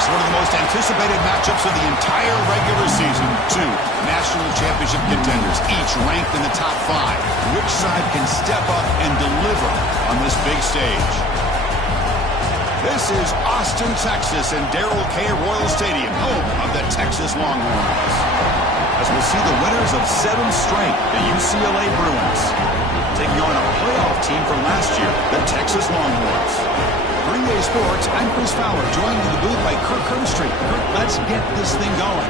quarterbacks, one of the most anticipated matchups of the entire regular season. Two national championship contenders, each ranked in the top 5. Which side can step up and deliver on this big stage? This is Austin, Texas, and Darrell K. Royal Stadium, home of the Texas Longhorns. As we'll see the winners of 7 straight, the UCLA Bruins, taking on a playoff team from last year, the Texas Longhorns. Green Bay Sports, I'm Chris Fowler, joined in the booth by Kirk Herbstreit. Kirk, let's get this thing going.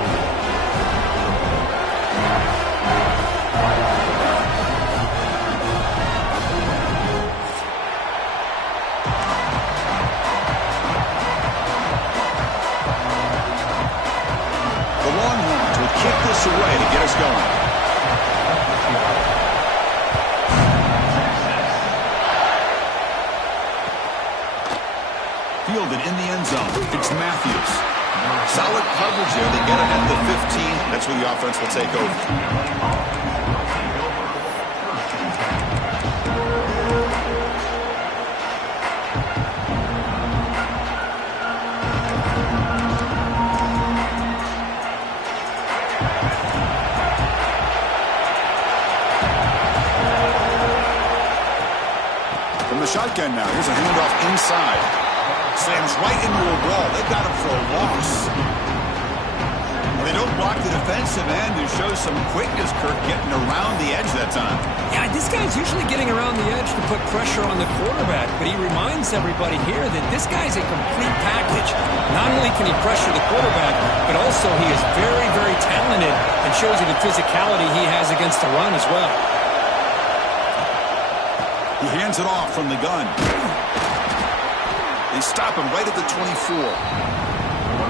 The Longhorns will kick this away to get us going. Fielded in the end zone. It's Matthews. Solid coverage there. They get it at the 15. That's where the offense will take over. From the shotgun now. Here's a handoff inside. Slams right into a wall. They got him for a loss. They don't block the defensive end and show some quickness, Kirk, getting around the edge that time. Yeah, this guy's usually getting around the edge to put pressure on the quarterback, but he reminds everybody here that this guy's a complete package. Not only can he pressure the quarterback, but also he is very, very talented and shows you the physicality he has against the run as well. He hands it off from the gun. They stop him right at the 24.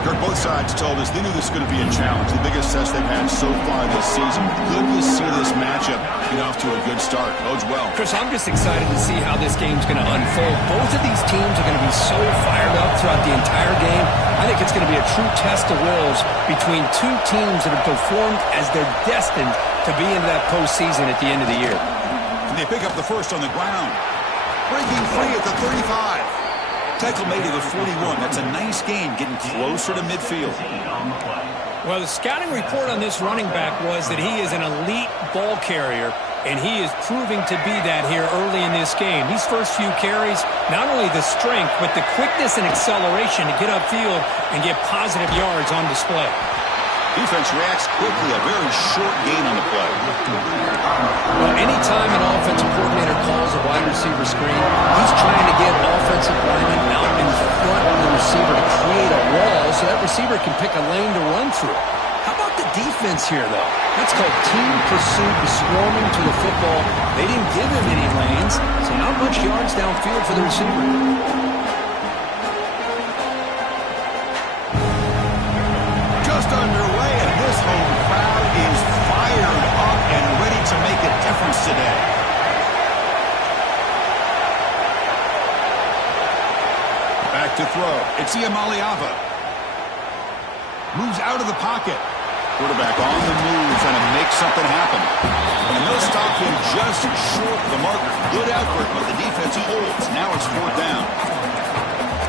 Kirk, both sides told us they knew this was going to be a challenge, the biggest test they've had so far this season. Good to see this matchup get off to a good start. Bodes well. Chris, I'm just excited to see how this game's going to unfold. Both of these teams are going to be so fired up throughout the entire game. I think it's going to be a true test of wills between two teams that have performed as they're destined to be into that postseason at the end of the year. And they pick up the first on the ground. Breaking free at the 35. Tackle made at the 41. That's a nice gain, getting closer to midfield. Well, the scouting report on this running back was that he is an elite ball carrier, and he is proving to be that here early in this game. These first few carries, not only the strength, but the quickness and acceleration to get upfield and get positive yards on display. Defense reacts quickly, a very short gain on the play. Well, anytime an offensive coordinator calls a wide receiver screen, he's trying to get offensive linemen out in front of the receiver to create a wall so that receiver can pick a lane to run through. How about the defense here, though? That's called team pursuit, swarming to the football. They didn't give him any lanes, so not much yards downfield for the receiver. Underway, and this home crowd is fired up and ready to make a difference today. Back to throw. It's Iamaleava. Moves out of the pocket. Quarterback on the move, trying to make something happen. And they'll stop him just short of the marker. Good effort, but the defense holds. Now it's 4th down.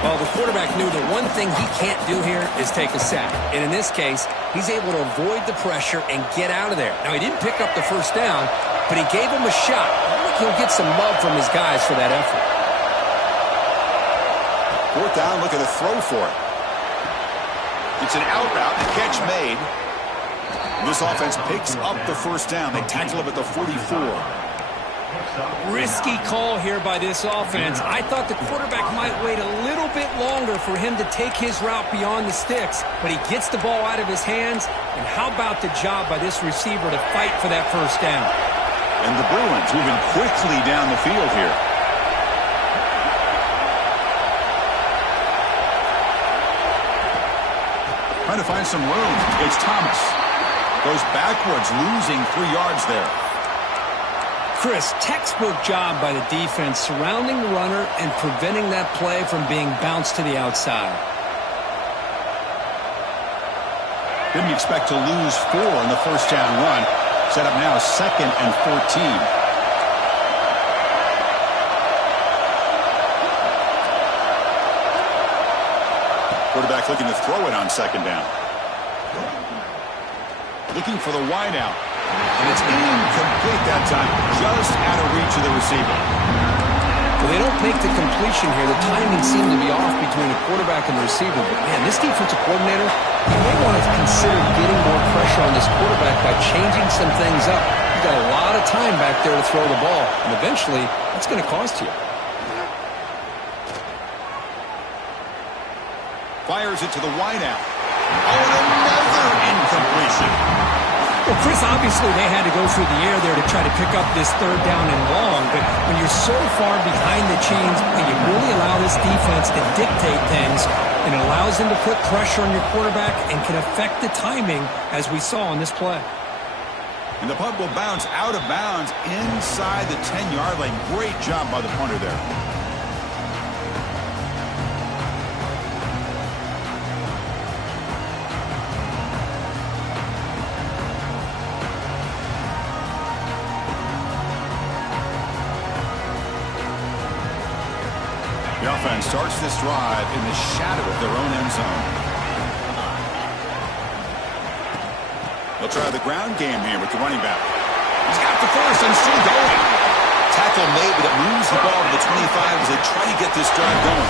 Well, the quarterback knew the one thing he can't do here is take a sack. And in this case, he's able to avoid the pressure and get out of there. Now, he didn't pick up the first down, but he gave him a shot. I think he'll get some love from his guys for that effort. 4th down, look at the throw for it. It's an out route, a catch made. This offense picks up the first down. They tackle him at the 44. Risky call here by this offense. I thought the quarterback might wait a little bit longer for him to take his route beyond the sticks, but he gets the ball out of his hands. And how about the job by this receiver to fight for that first down? And the Bruins moving quickly down the field here. Trying to find some room. It's Thomas. Goes backwards, losing 3 yards there. Chris, textbook job by the defense surrounding the runner and preventing that play from being bounced to the outside. Didn't expect to lose 4 in the first down run. Set up now 2nd and 14. Quarterback looking to throw it on second down. Looking for the wide out. And it's incomplete that time. Just out of reach of the receiver. Well, they don't make the completion here. The timing seemed to be off between the quarterback and the receiver. But, man, this defensive coordinator, he may want to consider getting more pressure on this quarterback by changing some things up. He's got a lot of time back there to throw the ball. And eventually, that's going to cost you. Fires it to the wide out. Oh, and another incompletion. Well, Chris, obviously they had to go through the air there to try to pick up this third down and long, but when you're so far behind the chains and you really allow this defense to dictate things, it allows them to put pressure on your quarterback and can affect the timing, as we saw on this play. And the punt will bounce out of bounds inside the 10-yard line. Great job by the punter there. The offense starts this drive in the shadow of their own end zone. They'll try the ground game here with the running back. He's got the first and still going. Tackle made, but it moves the ball to the 25 as they try to get this drive going.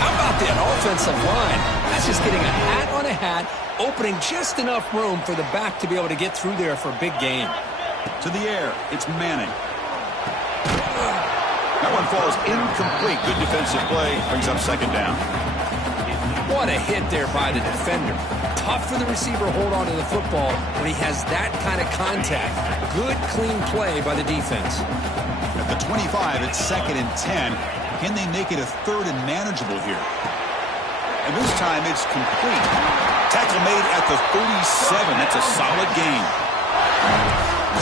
How about that offensive line? That's just getting a hat on a hat, opening just enough room for the back to be able to get through there for a big gain. To the air, it's Manning. That one falls incomplete. Good defensive play. Brings up second down. What a hit there by the defender. Tough for the receiver to hold on to the football when he has that kind of contact. Good, clean play by the defense. At the 25, it's 2nd and 10. Can they make it a 3rd and manageable here? And this time it's complete. Tackle made at the 37. That's a solid gain.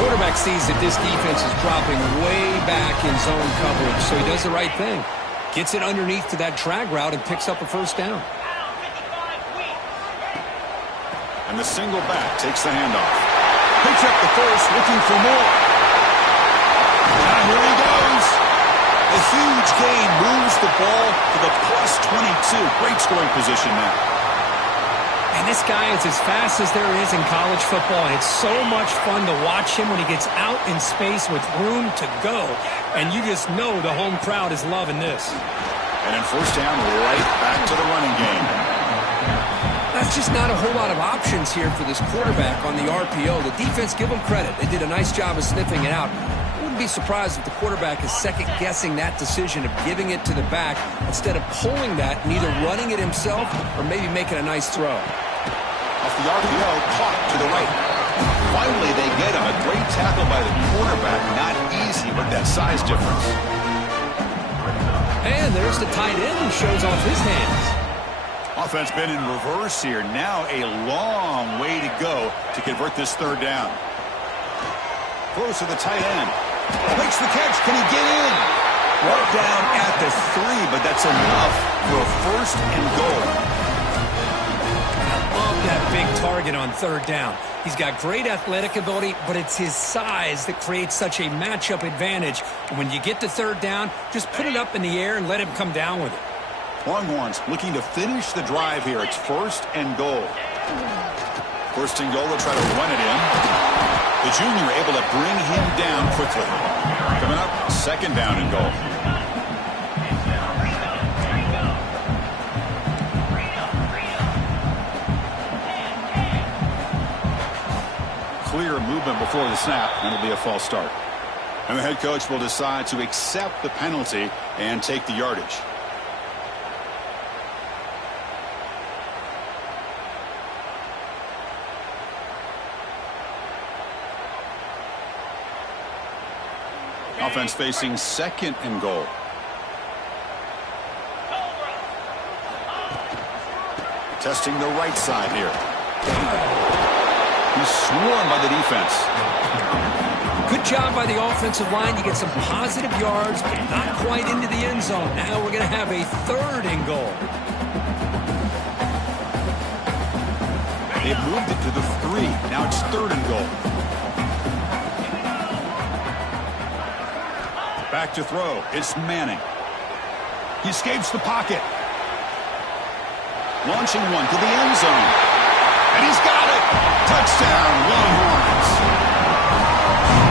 Quarterback sees that this defense is dropping way back in zone coverage, so he does the right thing. Gets it underneath to that drag route and picks up a first down. And the single back takes the handoff. Picks up the first, looking for more. And here he goes. A huge gain moves the ball to the plus 22. Great scoring position now. And this guy is as fast as there is in college football, and it's so much fun to watch him when he gets out in space with room to go. And you just know the home crowd is loving this. And in first down, right back to the running game. That's just not a whole lot of options here for this quarterback on the RPO. The defense, give them credit. They did a nice job of sniffing it out. I wouldn't be surprised if the quarterback is second-guessing that decision of giving it to the back instead of pulling that and either running it himself or maybe making a nice throw. Off the RPO, caught to the right. Finally, they get him. A great tackle by the quarterback. Not easy with that size difference. And there's the tight end who shows off his hands. Offense been in reverse here. Now a long way to go to convert this third down. Close to the tight end. Makes the catch. Can he get in? Right down at the 3, but that's enough for a first and goal. That big target on third down. He's got great athletic ability, but it's his size that creates such a matchup advantage. And when you get to third down, just put it up in the air and let him come down with it. Longhorns looking to finish the drive here. It's first and goal. First and goal, they'll try to run it in. The junior able to bring him down quickly. Coming up, second down and goal. Clear movement before the snap, and it'll be a false start. And the head coach will decide to accept the penalty and take the yardage. Offense facing second and goal. Testing the right side here. He's swarmed by the defense. Good job by the offensive line to get some positive yards, but not quite into the end zone. Now we're going to have a third and goal. They've moved it to the 3. Now it's third and goal. Back to throw. It's Manning. He escapes the pocket. Launching one to the end zone. And he's got it. Touchdown, Longhorns.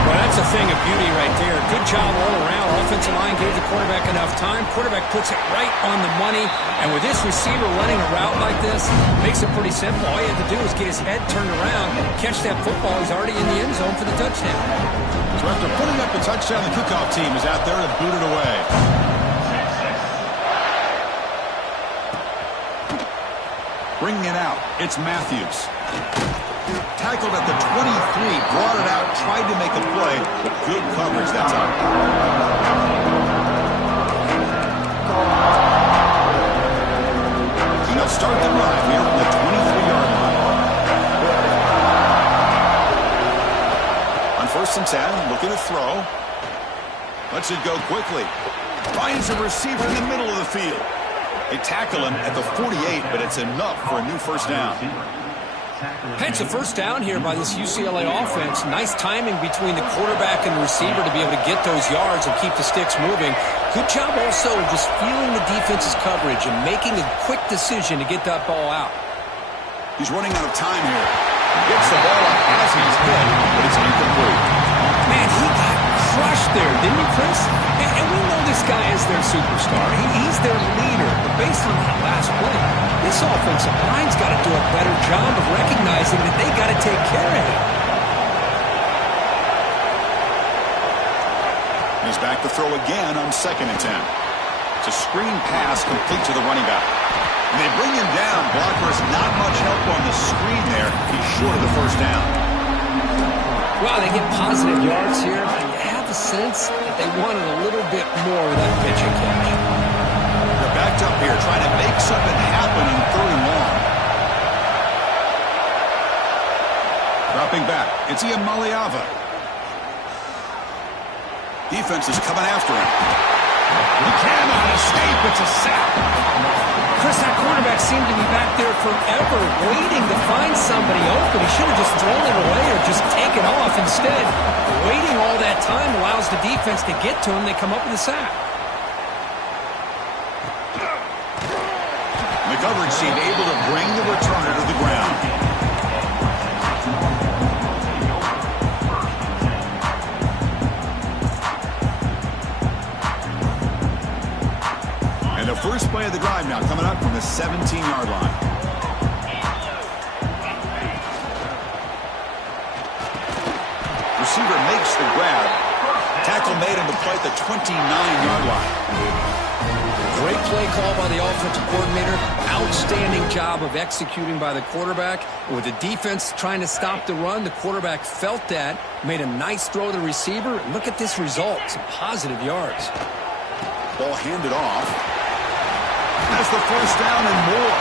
Well, that's a thing of beauty right there. Good job all around. Offensive line gave the quarterback enough time. Quarterback puts it right on the money. And with this receiver running a route like this, makes it pretty simple. All you have to do is get his head turned around, catch that football. He's already in the end zone for the touchdown. So after putting up a touchdown, the kickoff team is out there to boot it away. Bringing it out, it's Matthews. Tackled at the 23, brought it out, tried to make a play, but good coverage that time. And they'll start the drive here from the 23-yard line. On 1st and 10, looking to throw. Lets it go quickly. Finds a receiver in the middle of the field. They tackle him at the 48, but it's enough for a new first down. It's a first down here by this UCLA offense. Nice timing between the quarterback and the receiver to be able to get those yards and keep the sticks moving. Good job also of just feeling the defense's coverage and making a quick decision to get that ball out. He's running out of time here. He gets the ball up as he's hit, but it's incomplete. Man, he got crushed there, didn't he, Chris? And we know this guy is their superstar. He's their leader. But based on that last play, this offensive line's got to do a better job of recognizing that they got to take care of him. He's back to throw again on 2nd and 10. It's a screen pass complete to the running back. And they bring him down. Blocker's not much help on the screen there. He's short of the first down. Well, they get positive yards here, and you have the sense that they wanted a little bit more of that pitch and catch. They're backed up here trying to make something happen on 3rd and long. Dropping back, it's Iamaleava. Defense is coming after him. He cannot escape. It's a sack. Chris, that quarterback seemed to be back there forever waiting to find somebody open. He should have just thrown it away or just taken off. Instead, waiting all that time allows the defense to get to him. They come up with a sack. The coverage team able to bring the returner to the ground. And the first play of the drive now coming up from the 17-yard line. Receiver makes the grab. Tackle made him to play at the 29-yard line. Great play call by the offensive coordinator. Outstanding job of executing by the quarterback. With the defense trying to stop the run, the quarterback felt that, made a nice throw to the receiver. And look at this result. Some positive yards. Ball handed off. That's the first down and more.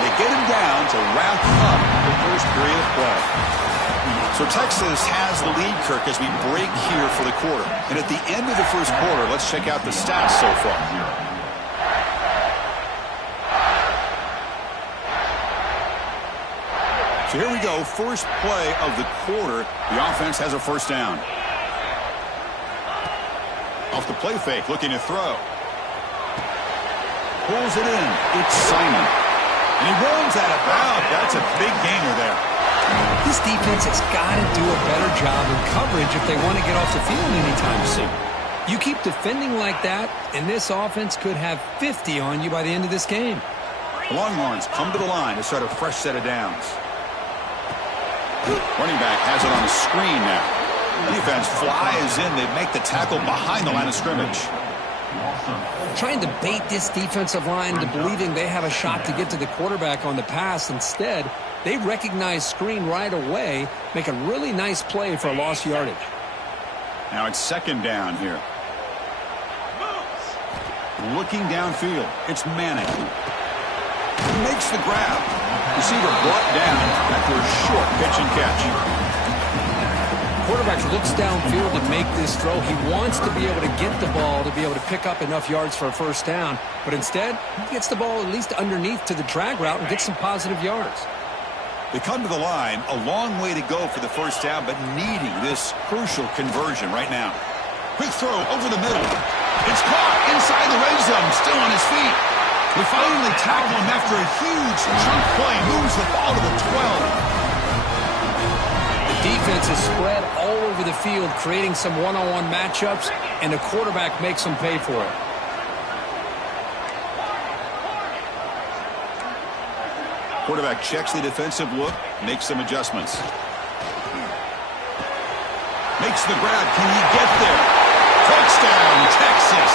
They get him down to wrap up the first period of play. So Texas has the lead, Kirk, as we break here for the quarter. And at the end of the first quarter, let's check out the stats so far. So here we go, first play of the quarter. The offense has a first down. Off the play fake, looking to throw. Pulls it in. It's Simon. And he runs out of bounds. That's a big gainer there. This defense has got to do a better job in coverage if they want to get off the field anytime soon. You keep defending like that, and this offense could have 50 on you by the end of this game. The Longhorns come to the line to start a fresh set of downs. Running back has it on the screen now. Defense flies in. They make the tackle behind the line of scrimmage. Trying to bait this defensive line to believing they have a shot to get to the quarterback on the pass. Instead, they recognize screen right away, make a really nice play for a lost yardage. Now it's second down here. Looking downfield, it's Manning. He makes the grab. Receiver brought down after a short pitch and catch. Quarterback looks downfield to make this throw. He wants to be able to get the ball to be able to pick up enough yards for a first down. But instead, he gets the ball at least underneath to the drag route and gets some positive yards. They come to the line, a long way to go for the first down, but needing this crucial conversion right now. Quick throw over the middle. It's caught inside the red zone, still on his feet. We finally tackle him after a huge chunk play. Moves the ball to the 12. Defense is spread all over the field, creating some one-on-one matchups, and the quarterback makes them pay for it. Quarterback checks the defensive look, makes some adjustments. Makes the grab. Can he get there? Touchdown, Texas.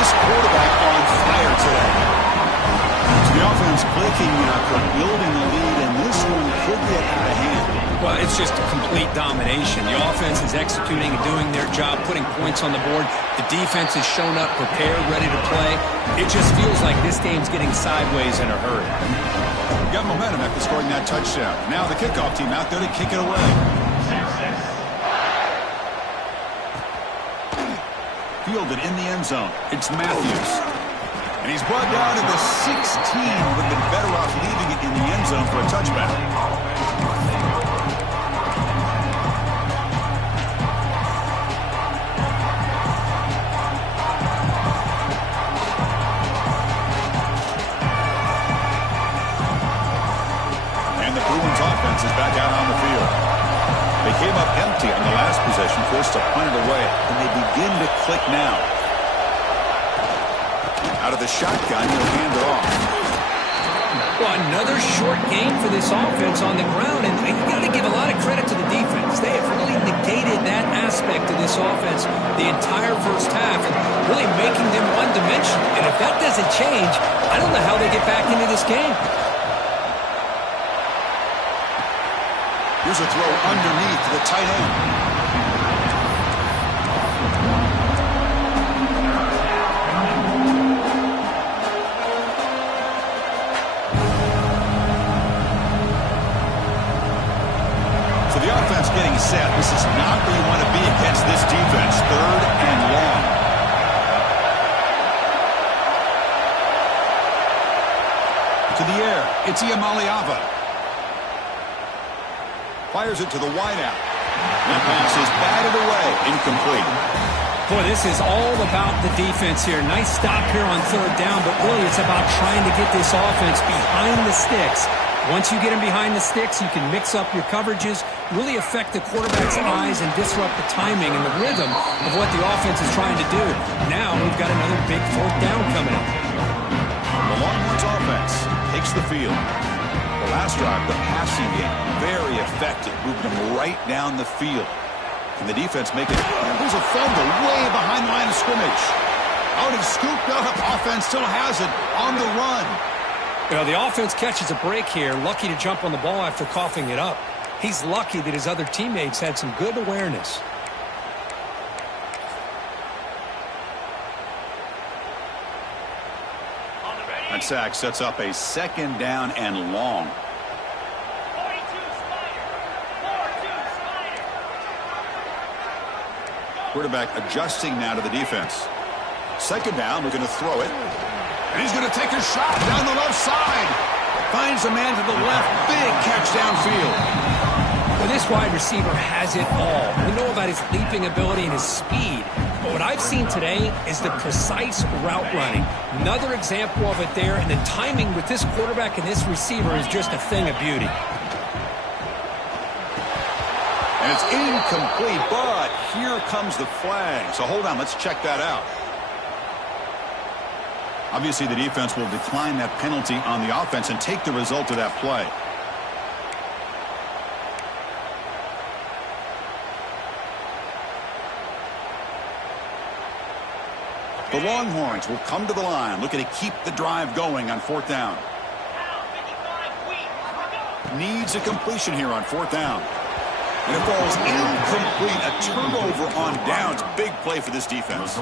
This quarterback on fire today. So the offense clicking after building the lead, and this one could get out of hand. Well, it's just a complete domination. The offense is executing and doing their job, putting points on the board. The defense has shown up, prepared, ready to play. It just feels like this game's getting sideways in a hurry. Got momentum after scoring that touchdown. Now the kickoff team out there to kick it away. Fielded in the end zone. It's Matthews. And he's brought down to the 16. Would have been better off leaving it in the end zone for a touchback. Bruins offense is back out on the field. They came up empty on the last possession, forced to punt it away, and they begin to click now. Out of the shotgun, he'll hand it off. Well, another short game for this offense on the ground, and you got to give a lot of credit to the defense. They have really negated that aspect of this offense the entire first half, and really making them one-dimensional. And if that doesn't change, I don't know how they get back into this game. Here's a throw underneath to the tight end. So the offense getting set. This is not where you want to be against this defense. 3rd and long. To the air. It's Iamaleava. Fires it to the wideout. That pass is batted away. Incomplete. Boy, this is all about the defense here. Nice stop here on 3rd down, but really it's about trying to get this offense behind the sticks. Once you get them behind the sticks, you can mix up your coverages, really affect the quarterback's eyes, and disrupt the timing and the rhythm of what the offense is trying to do. Now we've got another big 4th down coming up. The Longhorns offense takes the field. The last drive, the passing game, very effective, moving them right down the field. Can the defense make it? There's a fumble way behind the line of scrimmage. Oh, and he scooped up. Offense still has it on the run. Well, the offense catches a break here, lucky to jump on the ball after coughing it up. He's lucky that his other teammates had some good awareness. That sack sets up a 2nd down and long. Quarterback adjusting now to the defense. 2nd down, we're going to throw it. And he's going to take a shot down the left side. Finds a man to the left. Big catch downfield. Well, this wide receiver has it all. We know about his leaping ability and his speed. But what I've seen today is the precise route running. Another example of it there, and the timing with this quarterback and this receiver is just a thing of beauty. And it's incomplete, but here comes the flag. So hold on, let's check that out. Obviously, the defense will decline that penalty on the offense and take the result of that play. The Longhorns will come to the line, looking to keep the drive going on 4th down. Needs a completion here on 4th down. And it falls incomplete. A turnover on downs. Big play for this defense.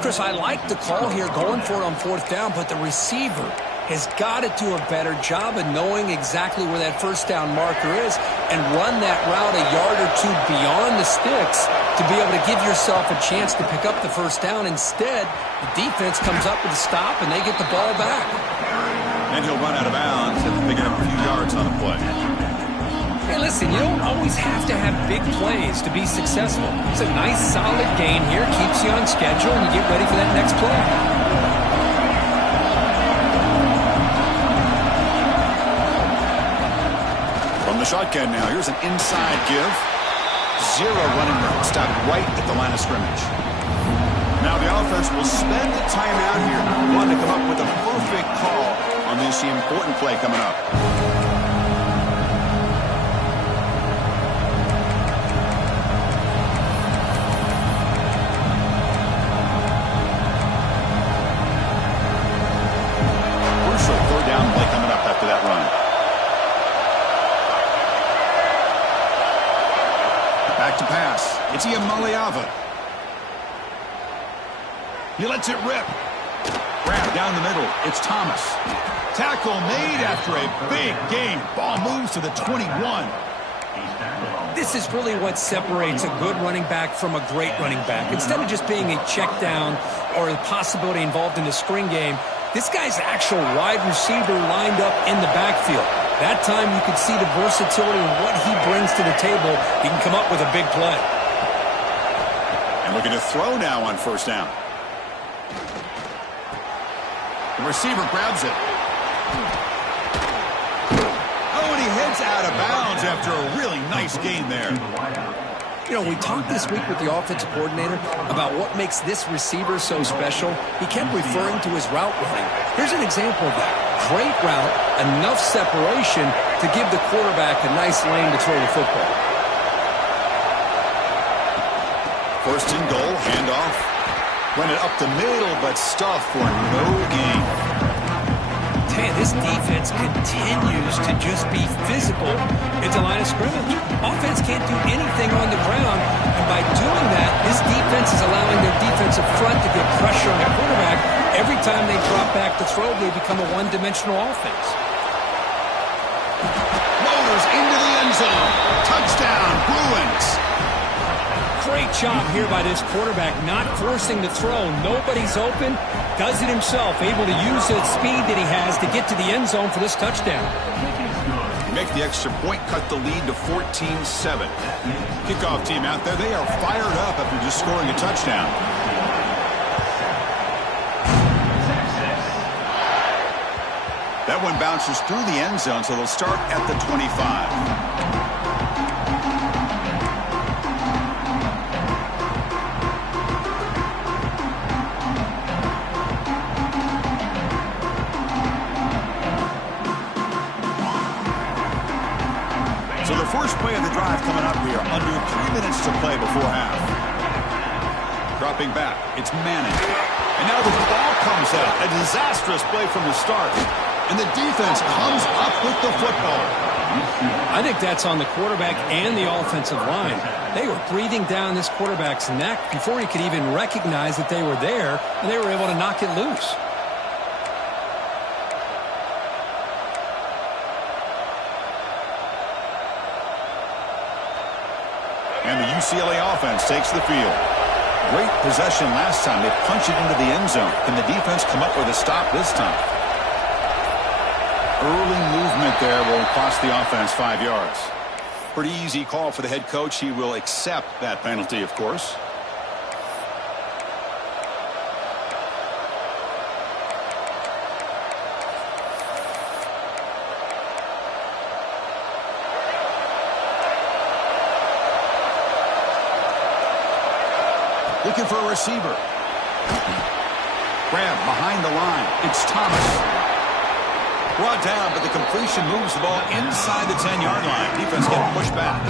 Chris, I like the call here going for it on 4th down, but the receiver has got to do a better job of knowing exactly where that 1st down marker is and run that route a yard or two beyond the sticks to be able to give yourself a chance to pick up the 1st down. Instead, the defense comes up with a stop and they get the ball back. And he'll run out of bounds and pick up a few yards on the play. Hey, listen, you don't always have to have big plays to be successful. It's a nice, solid gain here, keeps you on schedule, and you get ready for that next play. shotgun now. Here's an inside give. Zero running room. Stopped right at the line of scrimmage. Now the offense will spend the timeout here. Want to come up with a perfect call on this important play coming up. Crucial third down play coming up after that run. Back to pass. It's Iamaleava. He lets it rip. Grab down the middle. It's Thomas. Tackle made after a big gain. Ball moves to the 21. This is really what separates a good running back from a great running back. Instead of just being a check down or the possibility involved in the screen game, this guy's actual wide receiver lined up in the backfield. That time you could see the versatility and what he brings to the table. He can come up with a big play. And looking to throw now on first down. The receiver grabs it. Oh, and he heads out of bounds after a really nice gain there. You know, we talked this week with the offensive coordinator about what makes this receiver so special. He kept referring to his route running. Here's an example of that. Great route, enough separation to give the quarterback a nice lane to throw the football. First and goal, handoff. Run it up the middle, but stuffed for no gain. Man, this defense continues to just be physical at the line of scrimmage. Offense can't do anything on the ground, and by doing that, this defense is allowing their defensive front to get pressure on the quarterback. Every time they drop back to throw, they become a one-dimensional offense. Motors into the end zone. Touchdown, Bruins. Great job here by this quarterback, not forcing the throw. Nobody's open. Does it himself, able to use the speed that he has to get to the end zone for this touchdown. Make the extra point, cut the lead to 14-7. Kickoff team out there, they are fired up after just scoring a touchdown. That one bounces through the end zone, so they'll start at the 25. So the first play of the drive coming up here, under 3 minutes to play before half. Dropping back, it's Manning. And now the ball comes out. A disastrous play from the start. And the defense comes up with the football. I think that's on the quarterback and the offensive line. They were breathing down this quarterback's neck before he could even recognize that they were there, and they were able to knock it loose. And the UCLA offense takes the field. Great possession last time. They punch it into the end zone. Can the defense come up with a stop this time? Early movement there will cost the offense 5 yards. Pretty easy call for the head coach. He will accept that penalty, of course. Looking for a receiver. Grab behind the line. It's Thomas. Brought down, but the completion moves the ball inside the 10-yard line. Defense getting pushed back.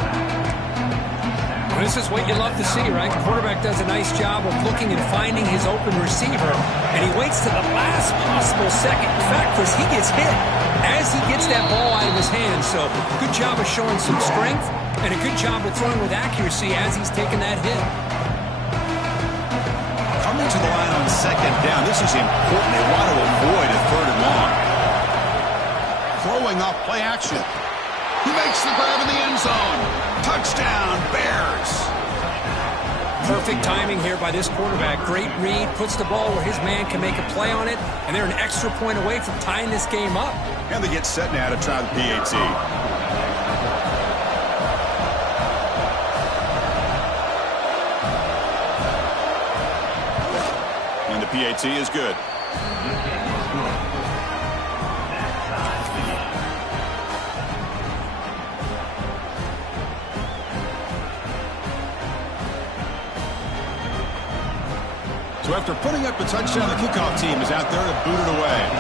This is what you love to see, right? The quarterback does a nice job of looking and finding his open receiver, and he waits to the last possible second. In fact, Chris, he gets hit as he gets that ball out of his hands. So good job of showing some strength, and a good job of throwing with accuracy as he's taking that hit. Coming to the line on second down. This is important. They want to avoid a third and long. Throwing up play action. He makes the grab in the end zone. Touchdown, Bears. Perfect timing here by this quarterback. Great read, puts the ball where his man can make a play on it, and they're an extra point away from tying this game up. And they get set now to try the PAT. And the PAT is good. So after putting up a touchdown, the kickoff team is out there to boot it away.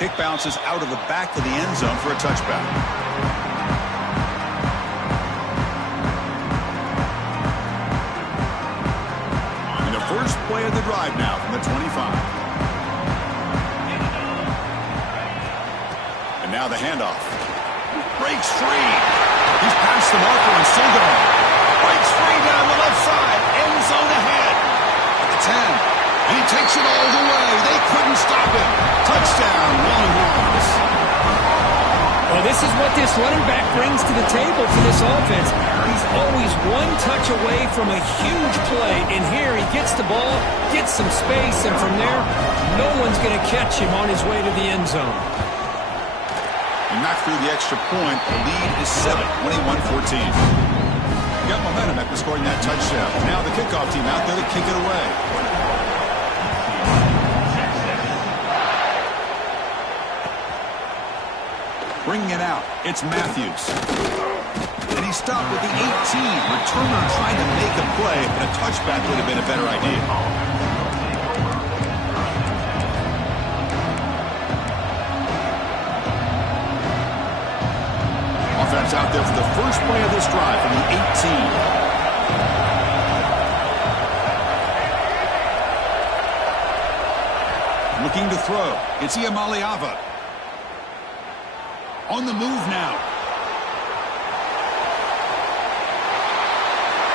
Kick bounces out of the back of the end zone for a touchback. And the first play of the drive now from the 25. And now the handoff. Breaks free. He's past the marker and still going. Breaks free down the left side. End zone ahead. At the 10. And he takes it all the way. They couldn't stop him. Touchdown, Longhorns. Well, this is what this running back brings to the table for this offense. He's always one touch away from a huge play. And here he gets the ball, gets some space, and from there, no one's going to catch him on his way to the end zone. And knocked through the extra point. The lead is 7, 21-14. Got momentum after scoring that touchdown. Now the kickoff team out there to kick it away. Bringing it out, it's Matthews. And he stopped with the 18. Returner trying to make a play, but a touchback would have been a better idea. Offense out there for the first play of this drive from the 18. Looking to throw, it's Iamaleava. On the move now.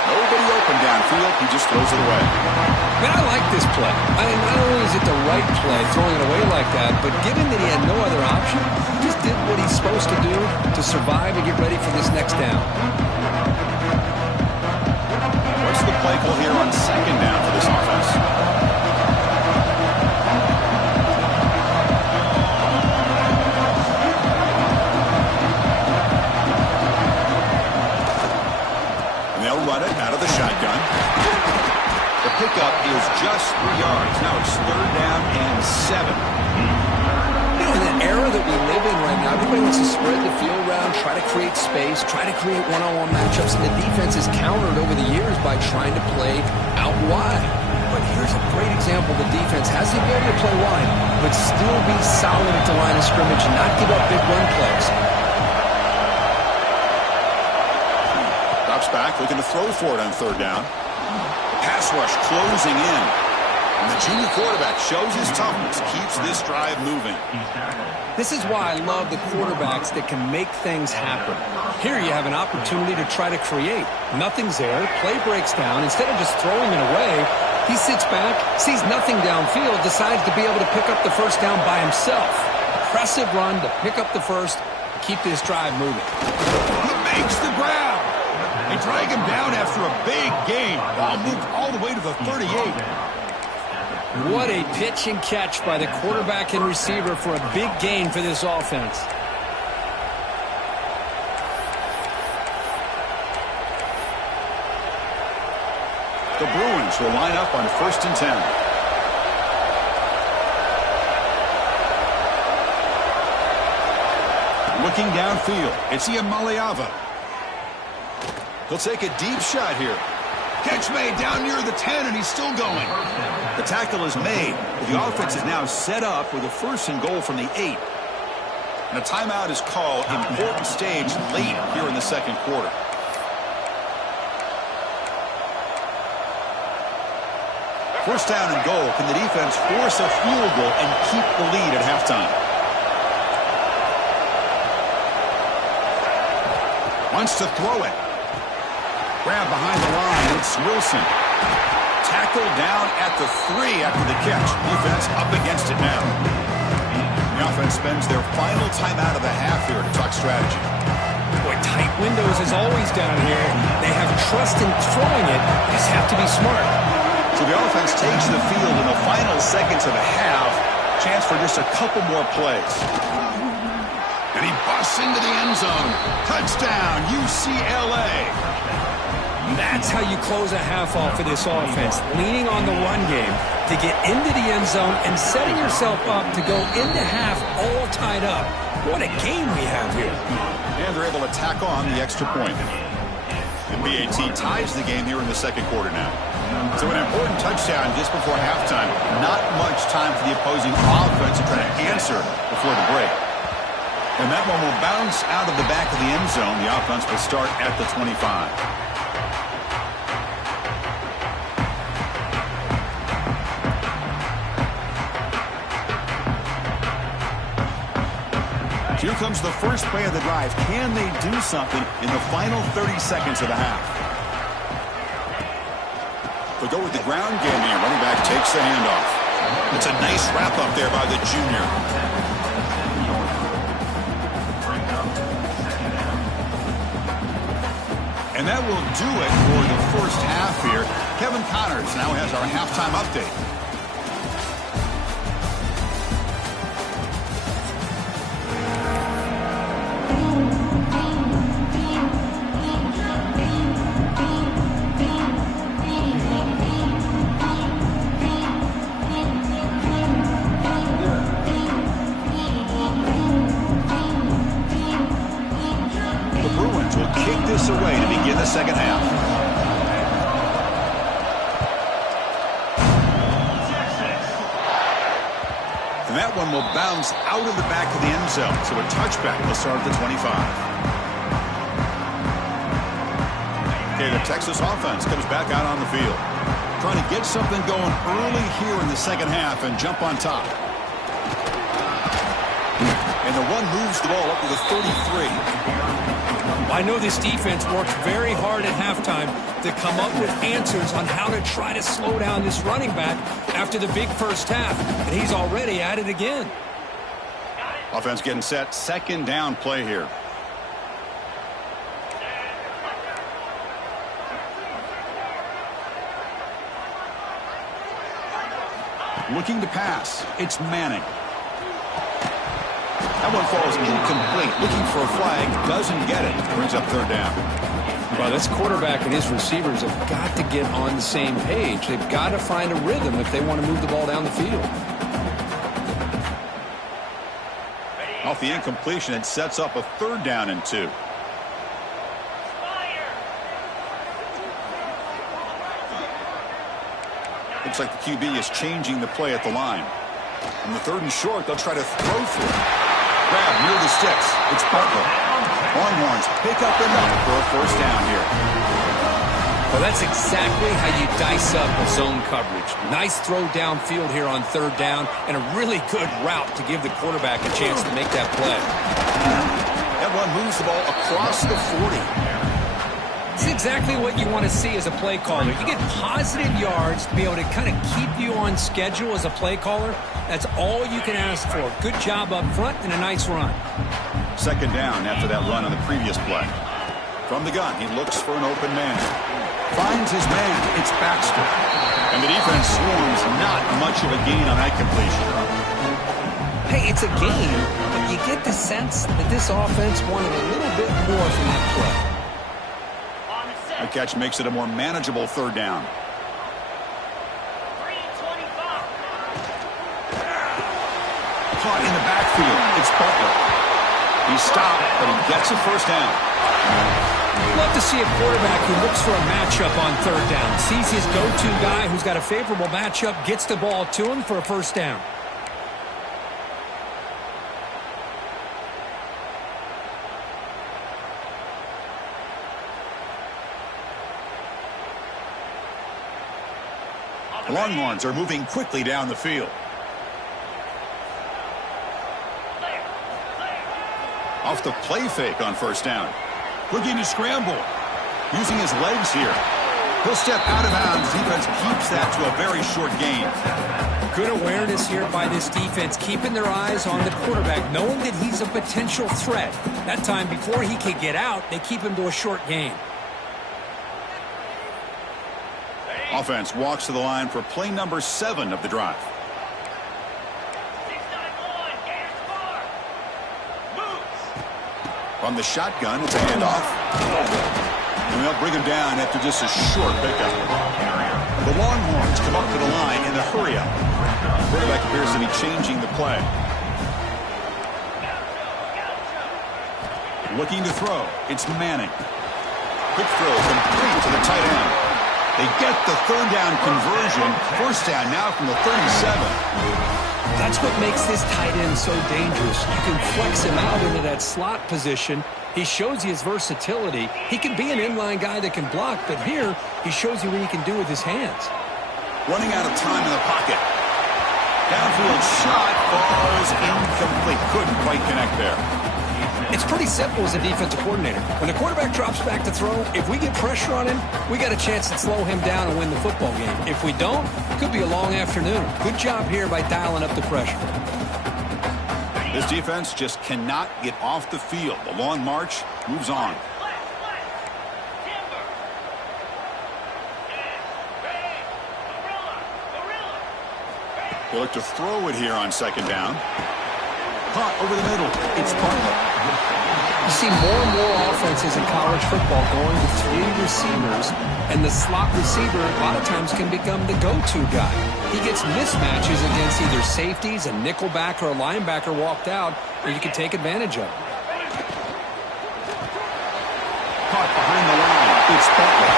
Nobody open downfield. He just throws it away. Man, I like this play. I mean, not only is it the right play, throwing it away like that, but given that he had no other option, he just did what he's supposed to do to survive and get ready for this next down. What's the play call here on second down for this offense? Run it out of the shotgun. The pickup is just 3 yards. Now it's third down and 7. You know, in the era that we live in right now, everybody wants to spread the field around, try to create space, try to create one-on-one matchups, and the defense is countered over the years by trying to play out wide. But here's a great example. The defense has the ability to play wide, but still be solid at the line of scrimmage and not give up big run plays. Back, looking to throw for it on third down. Pass rush closing in. And the junior quarterback shows his toughness, keeps this drive moving. This is why I love the quarterbacks that can make things happen. Here you have an opportunity to try to create. Nothing's there. Play breaks down. Instead of just throwing it away, he sits back, sees nothing downfield, decides to be able to pick up the first down by himself. Impressive run to pick up the first, keep this drive moving. He makes the grab. They drag him down after a big gain. Ball moved all the way to the 38. What a pitch and catch by the quarterback and receiver for a big gain for this offense. The Bruins will line up on 1st and 10. Looking downfield, it's Iamaleava. He'll take a deep shot here. Catch made down near the 10, and he's still going. The tackle is made. The offense is now set up with a 1st and goal from the 8. And a timeout is called. Important stage late here in the second quarter. First down and goal. Can the defense force a field goal and keep the lead at halftime? Wants to throw it. Grab behind the line. It's Wilson. Tackled down at the 3 after the catch. Defense up against it now. The offense spends their final timeout of the half here to talk strategy. Boy, tight windows as always down here. They have trust in throwing it. Just have to be smart. So the offense takes the field in the final seconds of the half. Chance for just a couple more plays. And he busts into the end zone. Touchdown, UCLA. That's how you close a half off of this offense, leaning on the run game to get into the end zone and setting yourself up to go into half all tied up. What a game we have here. And they're able to tack on the extra point. The BAT ties the game here in the second quarter now. So an important touchdown just before halftime. Not much time for the opposing offense to try to answer before the break. And that one will bounce out of the back of the end zone. The offense will start at the 25. Here comes the first play of the drive. Can they do something in the final 30 seconds of the half? They go with the ground game here. Running back takes the handoff. It's a nice wrap up there by the junior. And that will do it for the first half here. Kevin Connors now has our halftime update. Away to begin the second half. And that one will bounce out of the back of the end zone. So a touchback will start at the 25. Okay, the Texas offense comes back out on the field. Trying to get something going early here in the second half and jump on top. And the one moves the ball up to the 33. I know this defense worked very hard at halftime to come up with answers on how to try to slow down this running back after the big first half, and he's already at it again. Offense getting set, second down play here. Looking to pass, it's Manning. That one falls incomplete. Looking for a flag, doesn't get it. Brings up third down. Well, this quarterback and his receivers have got to get on the same page. They've got to find a rhythm if they want to move the ball down the field. Off the incompletion, it sets up a third down and 2. Looks like the QB is changing the play at the line. On the third and short, they'll try to throw through it. Grab near the sticks. It's Butler. Longhorns pick up enough for a first down here. Well, that's exactly how you dice up a zone coverage. Nice throw downfield here on third down, and a really good route to give the quarterback a chance to make that play. That one moves the ball across the 40. It's exactly what you want to see as a play caller. You get positive yards to be able to kind of keep you on schedule as a play caller. That's all you can ask for. Good job up front and a nice run. Second down after that run on the previous play. From the gun, he looks for an open man. Finds his man. It's Baxter. And the defense swarms. Not much of a gain on that completion. Hey, it's a game, but you get the sense that this offense wanted a little bit more from that play. The catch makes it a more manageable third down. Caught in the backfield. It's Butler. He's stopped, but he gets a first down. Love to see a quarterback who looks for a matchup on third down. Sees his go-to guy who's got a favorable matchup, gets the ball to him for a first down. The Longhorns are moving quickly down the field. Off the play fake on first down. Looking to scramble. Using his legs here. He'll step out of bounds. Defense keeps that to a very short gain. Good awareness here by this defense, keeping their eyes on the quarterback, knowing that he's a potential threat. That time, before he could get out, they keep him to a short gain. Offense walks to the line for play number 7 of the drive. From the shotgun, it's a handoff. And they'll bring him down after just a short pickup. The Longhorns come up to the line in the hurry-up. Quarterback appears to be changing the play. Looking to throw. It's Manning. Quick throw complete to the tight end. They get the third down conversion. First down now from the 37. That's what makes this tight end so dangerous. You can flex him out into that slot position. He shows you his versatility. He can be an inline guy that can block, but here he shows you what he can do with his hands. Running out of time in the pocket. Downfield shot falls incomplete. Couldn't quite connect there. It's pretty simple as a defensive coordinator. When the quarterback drops back to throw, if we get pressure on him, we got a chance to slow him down and win the football game. If we don't, it could be a long afternoon. Good job here by dialing up the pressure. This defense just cannot get off the field. The long march moves on. They look to throw it here on second down. Caught over the middle. It's Bartlett. You see more and more offenses in college football going to three receivers, and the slot receiver a lot of times can become the go-to guy. He gets mismatches against either safeties, a nickelback, or a linebacker walked out, or you can take advantage of it. Caught behind the line. It's Bartlett.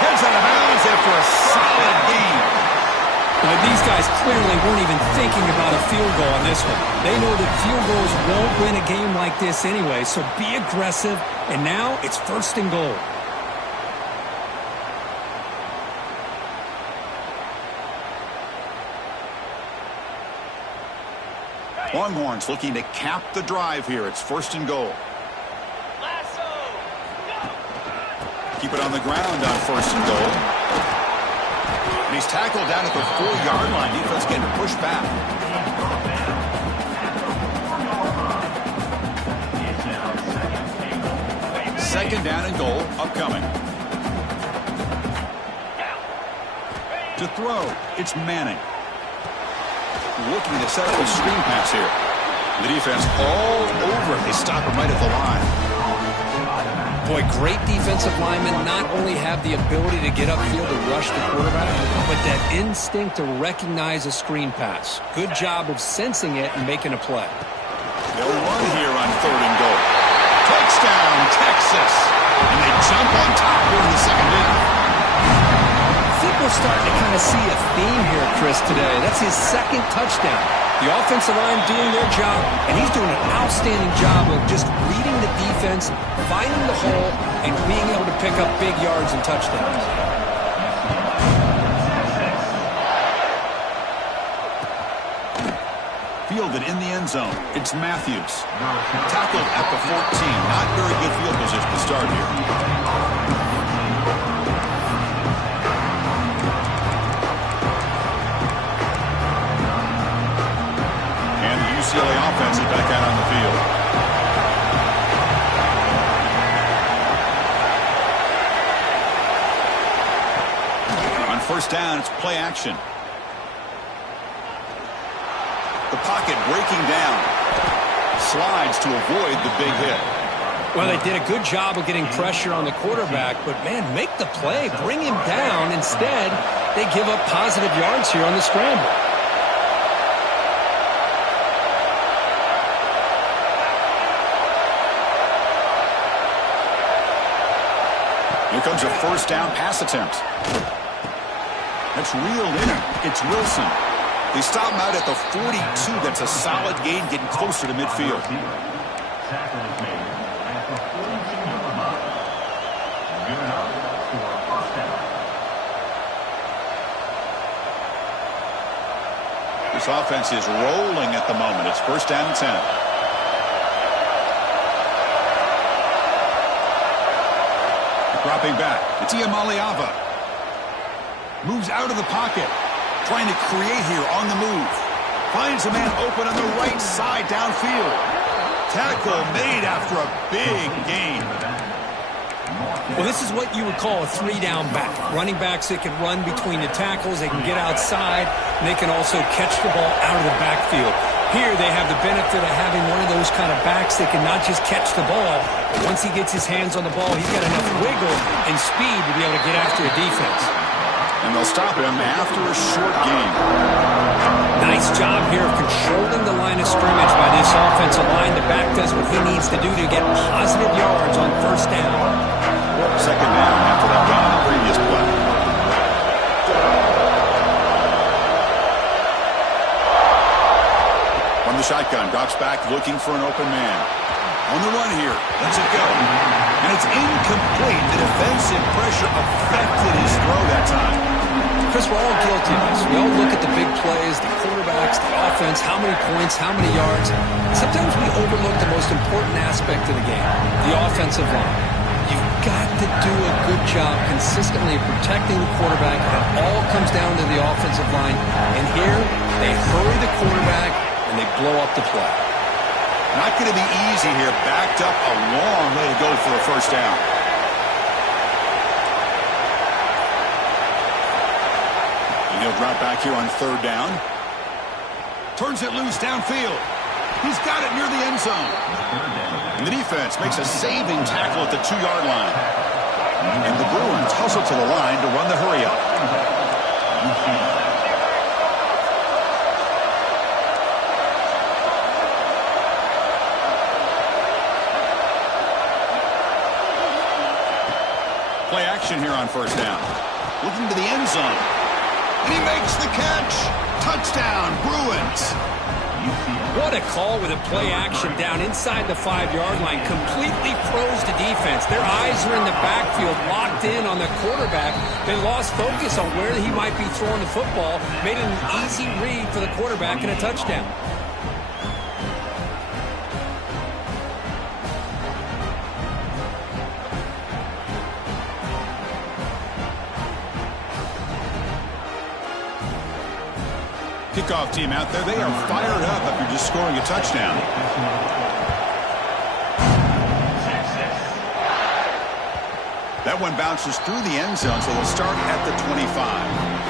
Heads out of bounds after a solid game. Now, these guys clearly weren't even thinking about a field goal on this one. They know that field goals won't win a game like this anyway, so be aggressive, and now it's first and goal. Longhorns looking to cap the drive here. It's first and goal. Keep it on the ground on first and goal. And he's tackled down at the 4-yard line. Defense getting pushed back. Second down and goal upcoming. To throw, it's Manning. Looking to set up a screen pass here. The defense all over it. They stop him right at the line. Boy, great defensive linemen not only have the ability to get upfield to rush the quarterback, but that instinct to recognize a screen pass. Good job of sensing it and making a play. They'll run here on third and goal. Touchdown, Texas. And they jump on top here in the second half. I think we're starting to kind of see a theme here, Chris, today. That's his second touchdown. The offensive line doing their job, and he's doing an outstanding job of just reading the defense, finding the hole, and being able to pick up big yards and touchdowns. Fielded in the end zone. It's Matthews. Tackled at the 14. Not very good field position to start here. UCLA offense is back out on the field. On first down, it's play action. The pocket breaking down. Slides to avoid the big hit. Well, they did a good job of getting pressure on the quarterback, but, man, make the play. Bring him down. Instead, they give up positive yards here on the scramble. Here comes a first down pass attempt. That's reeled in him. It's Wilson. They stop him out at the 42. That's a solid gain, getting closer to midfield. This offense is rolling at the moment. It's first down and 10. Dropping back. It's Iamaleava. Moves out of the pocket. Trying to create here on the move. Finds a man open on the right side downfield. Tackle made after a big gain. Well, this is what you would call a three-down back. Running backs that can run between the tackles. They can get outside. And they can also catch the ball out of the backfield. Here they have the benefit of having one of those kind of backs that can not just catch the ball, but once he gets his hands on the ball, he's got enough wiggle and speed to be able to get after a defense. And they'll stop him after a short game. Nice job here of controlling the line of scrimmage by this offensive line. The back does what he needs to do to get positive yards on first down. Second down after that run on the previous play. From the shotgun, drops back looking for an open man. On the run here, lets it go. And it's incomplete. The defensive pressure affected his throw that time. Chris, we're all guilty of this. We all look at the big plays, the quarterbacks, the offense, how many points, how many yards. Sometimes we overlook the most important aspect of the game, the offensive line. You've got to do a good job consistently protecting the quarterback. It all comes down to the offensive line. And here, they hurry the quarterback, and they blow up the play. Not going to be easy here. Backed up a long way to go for a first down. And he'll drop back here on third down. Turns it loose downfield. He's got it near the end zone. And the defense makes a saving tackle at the 2-yard line. And the Bruins hustle to the line to run the hurry-up. Play action here on first down. Looking to the end zone. And he makes the catch. Touchdown, Bruins. What a call with a play action down inside the 5-yard line. Completely froze the defense. Their eyes are in the backfield, locked in on the quarterback. They lost focus on where he might be throwing the football. Made it an easy read for the quarterback and a touchdown. Kickoff team out there, they are fired up after just scoring a touchdown. That one bounces through the end zone, so they'll start at the 25.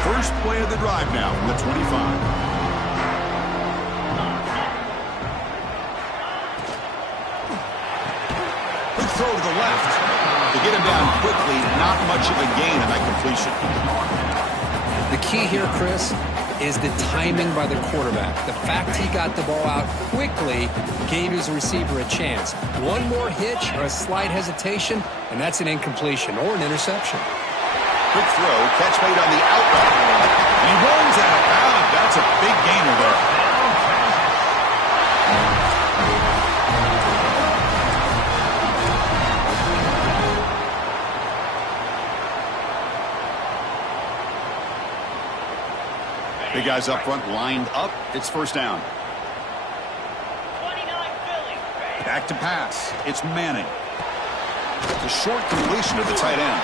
First play of the drive now from the 25. Quick throw to the left. To get him down quickly, not much of a gain on that completion. The key here, Chris, is the timing by the quarterback. The fact he got the ball out quickly gave his receiver a chance. One more hitch or a slight hesitation, and that's an incompletion or an interception. Quick throw, catch made on the outright. He runs out of bounds. That's a big gainer there. Big guys up front lined up. It's first down. Back to pass. It's Manning. It's a short completion to the tight end.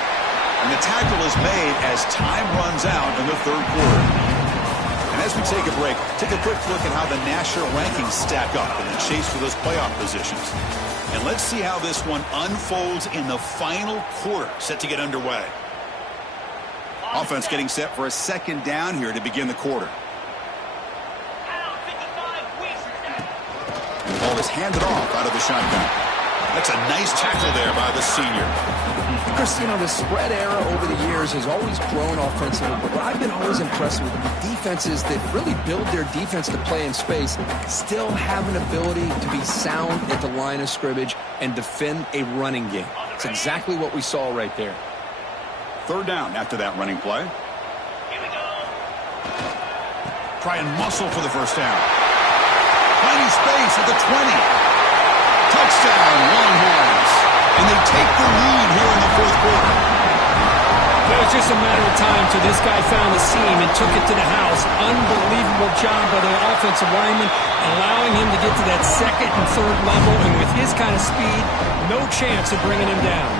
And the tackle is made as time runs out in the third quarter. And as we take a break, take a quick look at how the national rankings stack up in the chase for those playoff positions. And let's see how this one unfolds in the final quarter, set to get underway. Offense getting set for a second down here to begin the quarter. And the ball is handed off out of the shotgun. That's a nice tackle there by the senior. Chris, you know, the spread era over the years has always grown offensively, but what I've been always impressed with the defenses that really build their defense to play in space still have an ability to be sound at the line of scrimmage and defend a running game. It's exactly what we saw right there. Third down after that running play. Here we go. Try and muscle for the first down. Finding space at the 20. Touchdown, Longhorns. And they take the lead here in the fourth quarter. It was just a matter of time till this guy found the seam and took it to the house. Unbelievable job by the offensive lineman, allowing him to get to that second and third level. And with his kind of speed, no chance of bringing him down.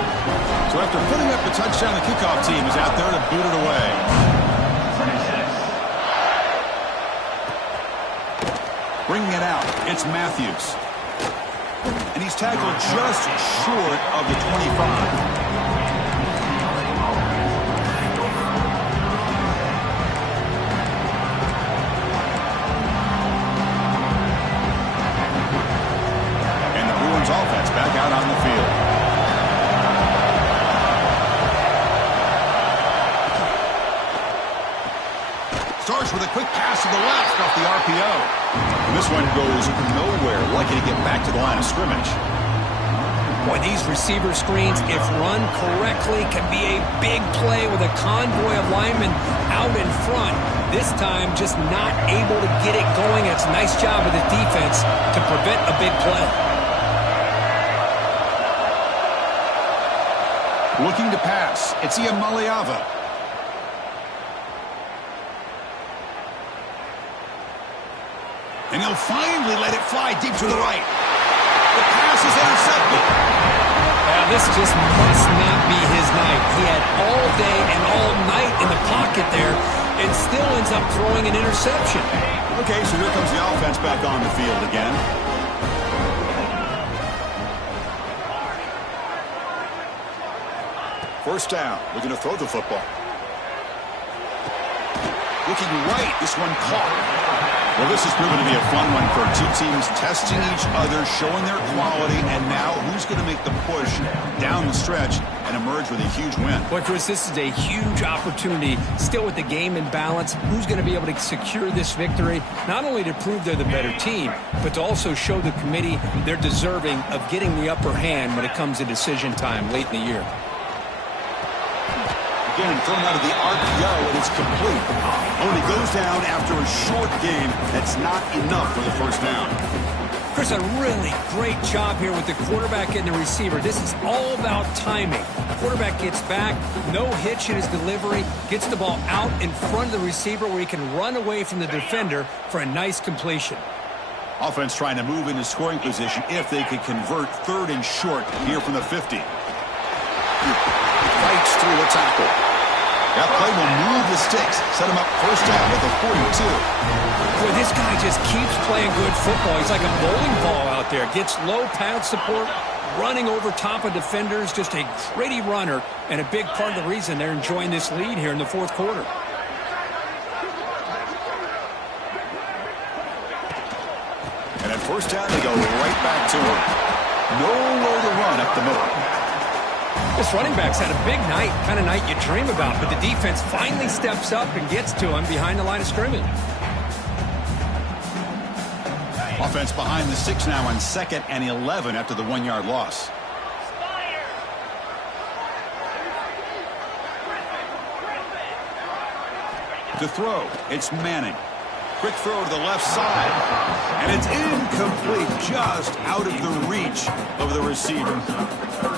So after putting up the touchdown, the kickoff team is out there to boot it away. Bringing it out, it's Matthews. And he's tackled just short of the 25. Offense back out on the field. Starts with a quick pass to the left off the RPO. And this one goes nowhere, lucky to get back to the line of scrimmage. Boy, these receiver screens, if run correctly, can be a big play with a convoy of linemen out in front. This time, just not able to get it going. It's a nice job of the defense to prevent a big play. Looking to pass. It's Iamaleava. And he'll finally let it fly deep to the right. The pass is intercepted. This just must not be his night. He had all day and all night in the pocket there and still ends up throwing an interception. Okay, so here comes the offense back on the field again. First down, looking to throw the football. Looking right, this one caught. Well, this has proven to be a fun one for two teams testing each other, showing their quality, and now who's going to make the push down the stretch and emerge with a huge win. Boy, Chris, this is a huge opportunity, still with the game in balance. Who's going to be able to secure this victory, not only to prove they're the better team, but to also show the committee they're deserving of getting the upper hand when it comes to decision time late in the year. Again, thrown out of the RPO, and it's complete. Only goes down after a short game. That's not enough for the first down. Chris, a really great job here with the quarterback and the receiver. This is all about timing. Quarterback gets back, no hitch in his delivery, gets the ball out in front of the receiver where he can run away from the defender for a nice completion. Offense trying to move into scoring position if they could convert third and short here from the 50. Fights through a tackle. That play will move the sticks, set him up first down at the 42. Boy, this guy just keeps playing good football. He's like a bowling ball out there. Gets low pad support, running over top of defenders. Just a gritty runner, and a big part of the reason they're enjoying this lead here in the fourth quarter. And at first down, they go right back to him. Nowhere to run up the middle. This running back's had a big night, kind of night you dream about, but the defense finally steps up and gets to him behind the line of scrimmage. Offense behind the 6 now on 2nd and 11 after the 1-yard loss. To throw, it's Manning. Quick throw to the left side. And it's incomplete, just out of the reach of the receiver.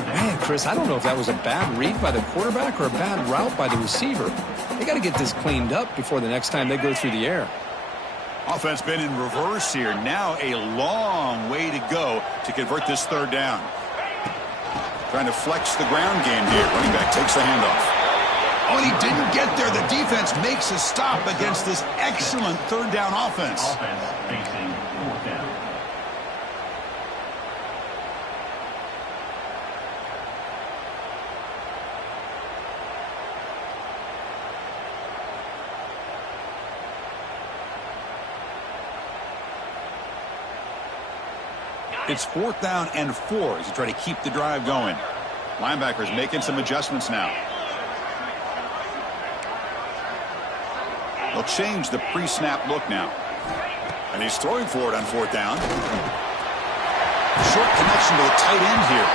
Man, Chris, I don't know if that was a bad read by the quarterback or a bad route by the receiver. They got to get this cleaned up before the next time they go through the air. Offense been in reverse here. Now a long way to go to convert this third down. Trying to flex the ground game here. Running back takes the handoff. Oh, and he didn't get there. The defense makes a stop against this excellent third down offense. Facing fourth down. It's 4th down and 4 as you try to keep the drive going. Linebackers making some adjustments now. They'll change the pre-snap look now. And he's throwing for it on 4th down. Short connection to the tight end here.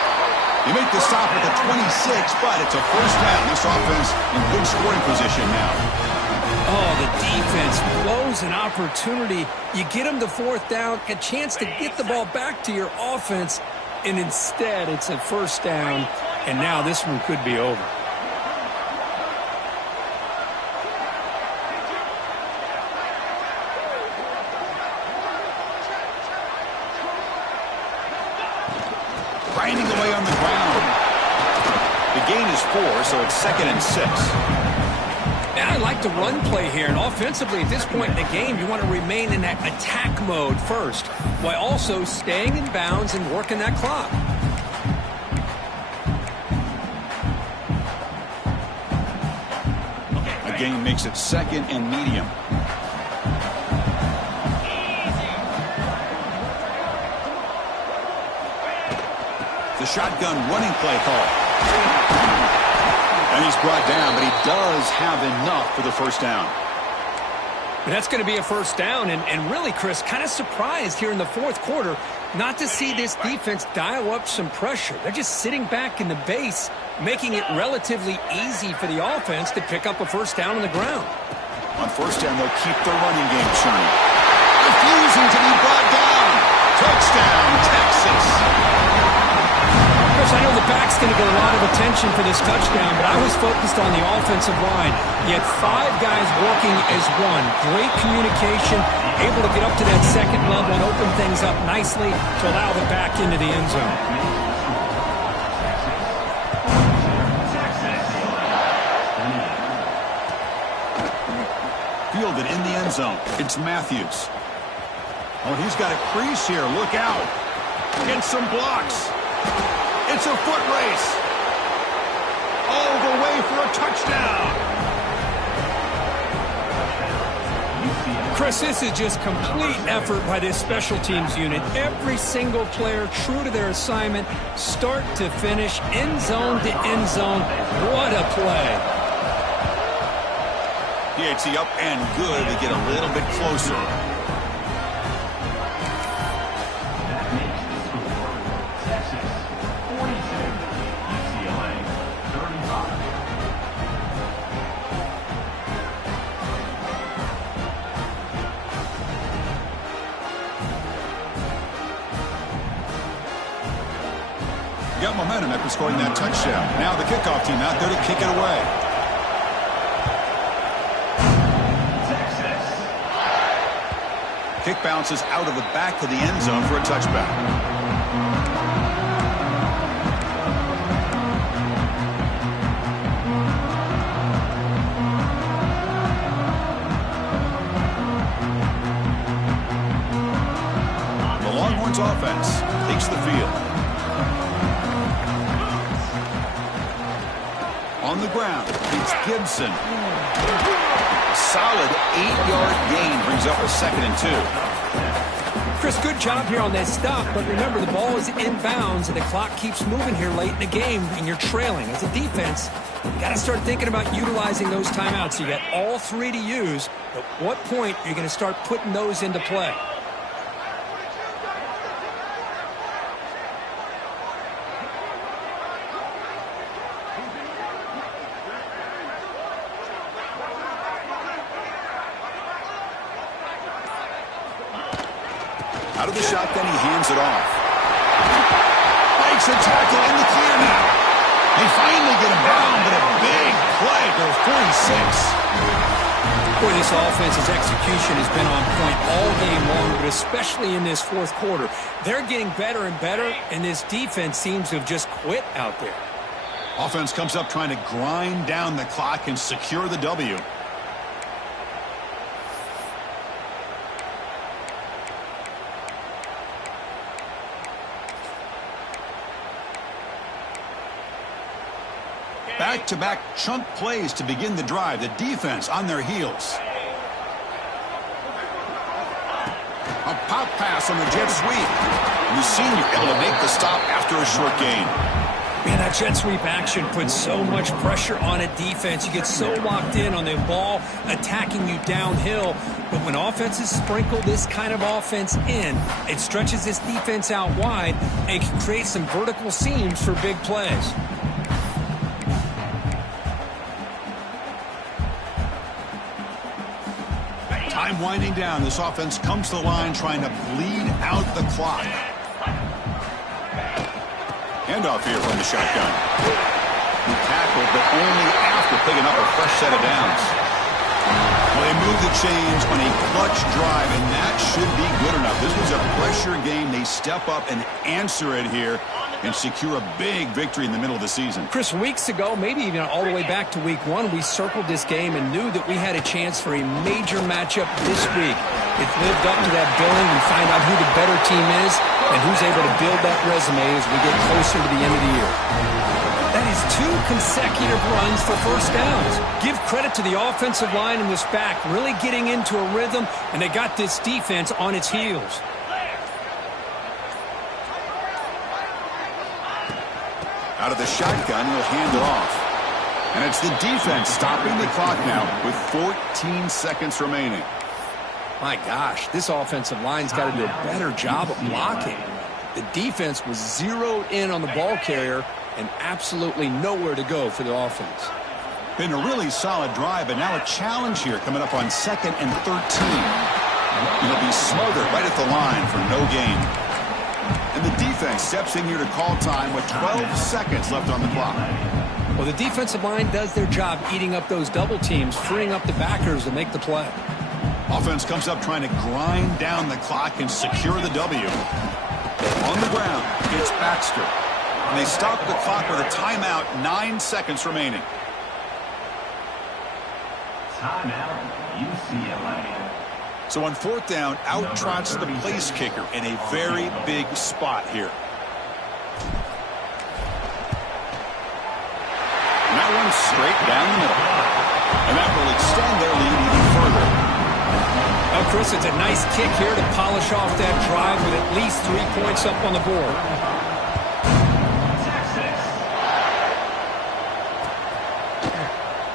They make the stop at the 26, but it's a first down. This offense in good scoring position now. Oh, the defense blows an opportunity. You get them to 4th down, a chance to get the ball back to your offense, and instead it's a first down, and now this one could be over. Grinding away on the ground. The gain is 4, so it's 2nd and 6. Yeah, I like the run play here, and offensively at this point in the game, you want to remain in that attack mode first, while also staying in bounds and working that clock. A gain makes it second and medium. The shotgun running play call. And he's brought down, but he does have enough for the first down. But that's going to be a first down, and really, Chris, kind of surprised here in the fourth quarter not to see this defense dial up some pressure. They're just sitting back in the base, making it relatively easy for the offense to pick up a first down on the ground. On first down, they'll keep their running game churning. Refusing to be brought down. Touchdown, Texas. Chris, I know the back's going to get a lot of attention for this touchdown, but I was focused on the offensive line. You had 5 guys working as one. Great communication, able to get up to that second level and open things up nicely to allow the back into the end zone. Fielded in the end zone. It's Matthews. Oh, he's got a crease here. Look out. Get some blocks. It's a foot race. All the way for a touchdown. Chris, this is just complete effort by this special teams unit. Every single player true to their assignment, start to finish, end zone to end zone. What a play. PAT up and good to get a little bit closer. Texas 42, UCLA 35. Got momentum after scoring that touchdown. Now the kickoff team out there to kick it away. Kick bounces out of the back of the end zone for a touchback. The Longhorns offense takes the field. On the ground, it's Gibson. Solid 8-yard gain brings up a 2nd and 2. Chris, good job here on that stop, but remember the ball is in bounds and the clock keeps moving here late in the game and you're trailing. As a defense, you got to start thinking about utilizing those timeouts. You got all 3 to use. At what point are you going to start putting those into play? Out of the shotgun, he hands it off. Makes a tackle in the clear now. They finally get him down, but a big play for 46. Boy, this offense's execution has been on point all game long, but especially in this fourth quarter. They're getting better and better, and this defense seems to have just quit out there. Offense comes up trying to grind down the clock and secure the W. Back-to-back chunk plays to begin the drive. The defense on their heels. A pop pass on the jet sweep. The senior able to make the stop after a short gain. Man, that jet sweep action puts so much pressure on a defense. You get so locked in on the ball attacking you downhill. But when offenses sprinkle this kind of offense in, it stretches this defense out wide and can create some vertical seams for big plays. Time winding down. This offense comes to the line trying to bleed out the clock. Handoff here from the shotgun. He tackled, but only after picking up a fresh set of downs. Well, they move the chains on a clutch drive, and that should be good enough. This was a pressure game. They step up and answer it here. and secure a big victory in the middle of the season. Chris, weeks ago, maybe even all the way back to week 1, we circled this game and knew that we had a chance for a major matchup this week. It lived up to that billing. We find out who the better team is and who's able to build that resume as we get closer to the end of the year. That is 2 consecutive runs for first downs. Give credit to the offensive line in this back, really getting into a rhythm, and they got this defense on its heels. Out of the shotgun, he'll hand it off. And it's the defense stopping the clock now with 14 seconds remaining. My gosh, this offensive line's got to do a better job of blocking. The defense was zeroed in on the ball carrier and absolutely nowhere to go for the offense. Been a really solid drive, but now a challenge here coming up on 2nd and 13. It'll be smothered right at the line for no gain. And the defense steps in here to call time with 12 seconds left on the clock. Well, the defensive line does their job eating up those double teams, freeing up the backers to make the play. Offense comes up trying to grind down the clock and secure the W. On the ground, it's Baxter. And they stop the clock with a timeout, 9 seconds remaining. Timeout, UCLA. So on 4th down, out trots the place kicker in a very big spot here. And that one's straight down the middle. And that will extend their lead even further. Well, Chris, it's a nice kick here to polish off that drive with at least 3 points up on the board.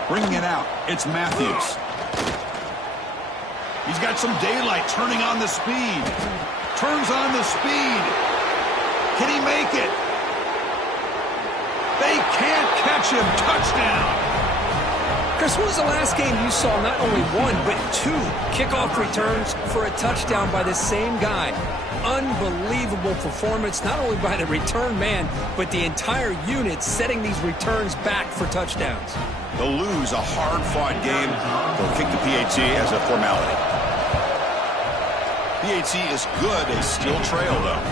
Bringing it out, it's Matthews. He's got some daylight, turning on the speed. Turns on the speed. Can he make it? They can't catch him. Touchdown. Chris, when was the last game you saw not only 1, but 2 kickoff returns for a touchdown by the same guy? Unbelievable performance, not only by the return man, but the entire unit setting these returns back for touchdowns. They'll lose a hard-fought game. They'll kick the PAT as a formality. PAT is good. They still trail, though.